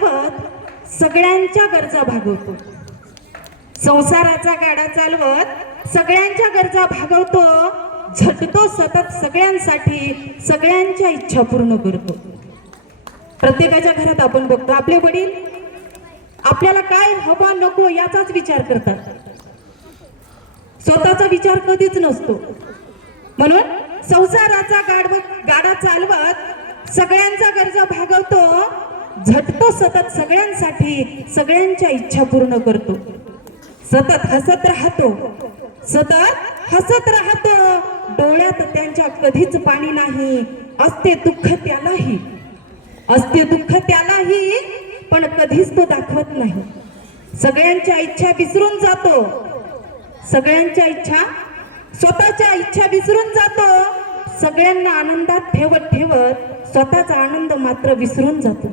चालवत सगळ्यांच्या गरजा भागवतो, संसाराचा गाडा चालवत सगळ्यांच्या गरजा भागवतो, झटतो सतत सगळ्यांसाठी, सगळ्यांच्या इच्छा पूर्ण करतो। प्रत्येकाच्या घरात आपण बघतो आपले वडील आपल्याला काय हवा नको याचाच विचार करतात, स्वतःचा विचार कधीच नसतो। म्हणून संसाराचा गाडा चालवत सगळ्यांच्या गरजा भागवतो, झटतो सतत सगळ्यांसाठी, सगळ्यांच्या इच्छा पूर्ण करतो। सतत हसत राहतो, सतत हसत राहतो, डोळ्यात त्यांच्या कधीच पाणी नाही, असते दुःख त्यालाही, असते दुःख त्यालाही, पण कधीच तो दाखवत नाही। सगळ्यांच्या इच्छा विसरून जातो, सगळ्यांच्या इच्छा, स्वतःच्या इच्छा विसरून जातो, सगळ्यांना आनंदात ठेवत ठेवत स्वतःचा आनंद मात्र विसरून जातो।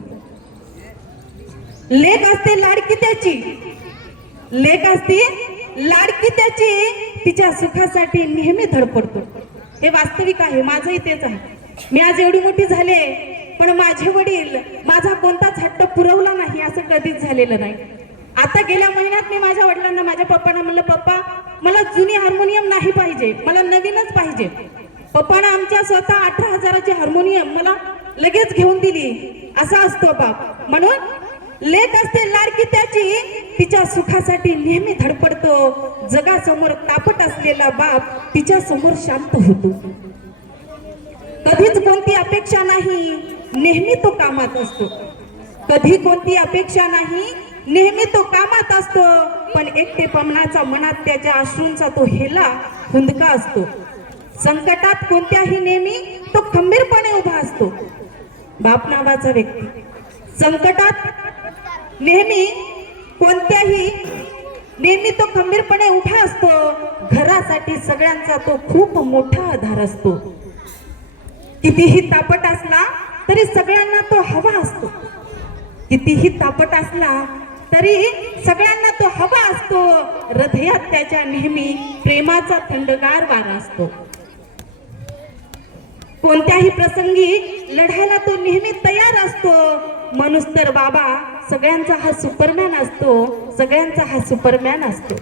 लेक असते लाडकी त्याची, लेक असते लाडकी त्याची, तिच्या सुखासाठी नेहमी धडपडतो। हे वास्तविक आहे, माझंही तेच आहे। मी आज एवढी मोठी झाले पण माझे वडील माझा कोणताच हट्ट पुरवला नाही असं कधीच झालेलं नाही। आता गेल्या महिन्यात मी माझ्या वडिलांना, माझ्या पप्पांना म्हणलं, पप्पा मला जुनी हार्मोनियम नाही पाहिजे, मला नवीनच पाहिजे। पप्पांना आमच्या स्वतः 18,000ची हार्मोनियम मला लगेच घेऊन दिली। असा असतो बाप। म्हणून लेक असते लाडकी त्याची, तिच्या सुखासाठी नेहमी धडपडतो, जगासमोर तापट असलेला बाप तिच्या समोर शांत होतो। कधीच कोणती अपेक्षा नाही, नेहमी तो कामात असतो, कधी कोणती अपेक्षा नाही, नेहमी तो कामात असतो। पण एकटेपणाचा मनात त्याच्या अश्रूंचा तो हेला हुंदका असतो। संकटात कोणत्याही नेहमी तो खंबीरपणे उभा असतो। बाप नावाचा व्यक्ती संकटात नेहमी कोणत्याही नेहमी तो खंबीरपणे उभा असतो। घरासाठी सगळ्यांचा तो खूप मोठा आधार असतो। कितीही तापट असला तरी सगळ्यांना तो हवा असतो, कितीही तापट असला तरी सगळ्यांना तो हवा असतो। हृदयात त्याच्या नेहमी प्रेमाचा थंडगार वारा असतो। कोणत्याही प्रसंगी लढायला तो नेहमी तयार असतो। माणूस तर बाबा सगळ्यांचा हा सुपरमॅन असतो, सगळ्यांचा हा सुपरमॅन असतो।